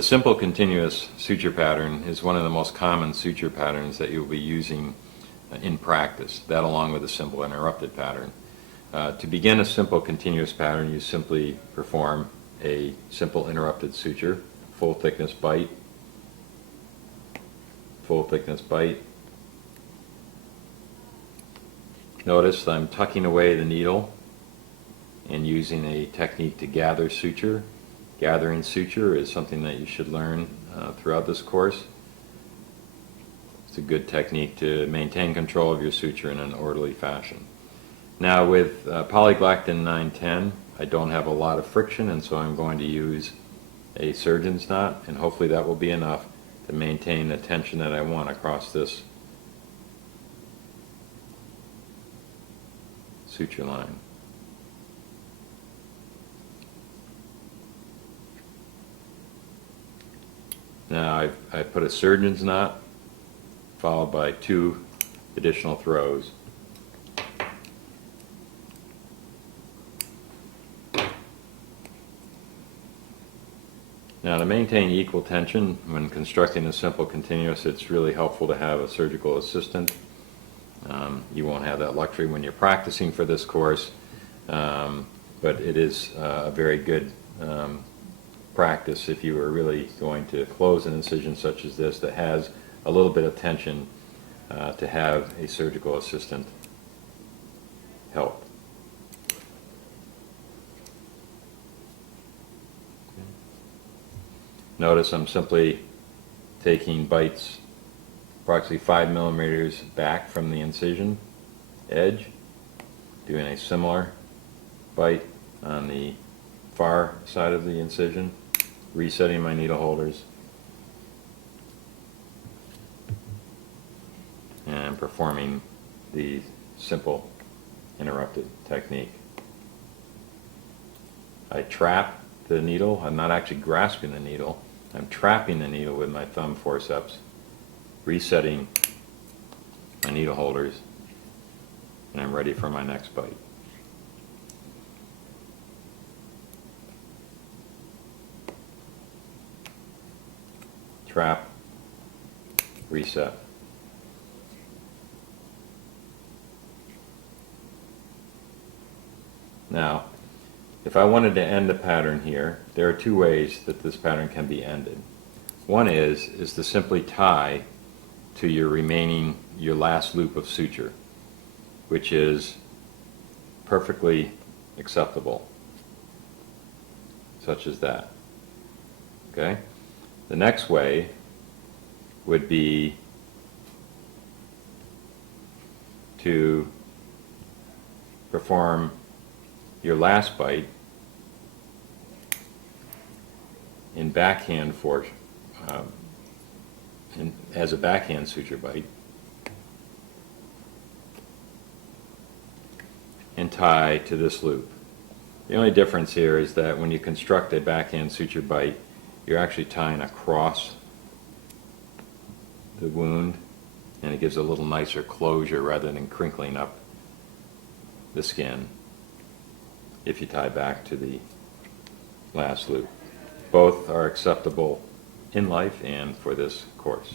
The simple continuous suture pattern is one of the most common suture patterns that you'll be using in practice, that along with a simple interrupted pattern. To begin a simple continuous pattern, you simply perform a simple interrupted suture, full thickness bite, full thickness bite. Notice I'm tucking away the needle and using a technique to gather suture. Gathering suture is something that you should learn throughout this course. It's a good technique to maintain control of your suture in an orderly fashion. Now with Polyglactin 910, I don't have a lot of friction, and so I'm going to use a surgeon's knot, and hopefully that will be enough to maintain the tension that I want across this suture line. Now I've put a surgeon's knot followed by 2 additional throws. Now to maintain equal tension when constructing a simple continuous, it's really helpful to have a surgical assistant. You won't have that luxury when you're practicing for this course, but it is a very good practice if you are really going to close an incision such as this that has a little bit of tension, to have a surgical assistant help. Notice I'm simply taking bites approximately 5 millimeters back from the incision edge, doing a similar bite on the far side of the incision, resetting my needle holders, and performing the simple interrupted technique. I trap the needle. I'm not actually grasping the needle. I'm trapping the needle with my thumb forceps, resetting my needle holders, and I'm ready for my next bite. Trap, reset. Now, if I wanted to end the pattern here, there are 2 ways that this pattern can be ended. One is to simply tie to your last loop of suture, which is perfectly acceptable, such as that. Okay? The next way would be to perform your last bite in backhand as a backhand suture bite, and tie to this loop. The only difference here is that when you construct a backhand suture bite, you're actually tying across the wound, and it gives a little nicer closure rather than crinkling up the skin if you tie back to the last loop. Both are acceptable in life and for this course.